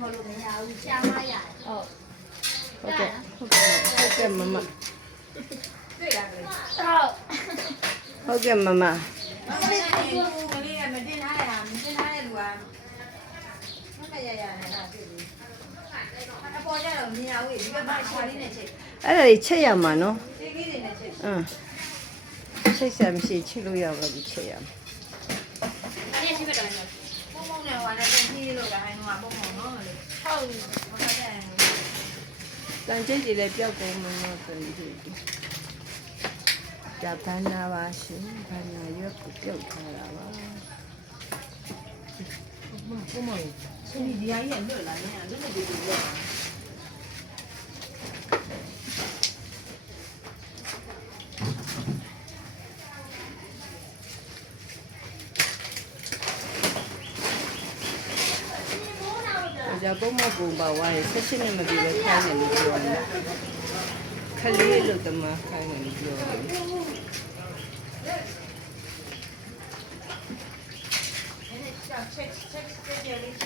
ခေါ်လို့မရဘူးရှာမရတယ်ဟုတ်ဟုတ်ကဲ့မမတွေ့ရတယ်ဟုတ်ကဲ့မမမလေးကမတင်ထားရတာမတင်ထားတဲ့လူကမမရနေတာတွေ့ပြီအပေါ်ကျတော့မြင်ရဘူးဒီကမှရှာလေးနဲ့ချိန်အဲ့ဒါကြီးချက်ရမှာနော်ဒီကြီးတွေနဲ့ချိန်ချိတ်ဆက်မရှိချိတ်လို့ရပါဘူးချိတ်ရမှာအဲ့ဒီဖြစ်တော့ပုံနဲ့ဟိုနဲ့တင်ကြီးလို့ကဟိုကပုံပုံနော်လေဟုတ်ဟုတ်တယ်တန်ကျိတ်တွေလည်းပျောက်ကုန်မှတော့တန်ကျိတ်ဂျပန်နာပါရှင်ဘာနာရွက်ကိုပြုတ်ထားတာပါပုံမလေးစနေဒီအကြီးကလွတ်လာနေတယ်လွတ်နေပြီလွတ်ဂျပန်မကူပါဝါရဲ့ဆက်ရှင်နဲ့မပြီးပဲခိုင်းတယ်လို့ပြောတယ်ခလေးလို့တမခိုင်းတယ်လို့ပြောတယ်ချက်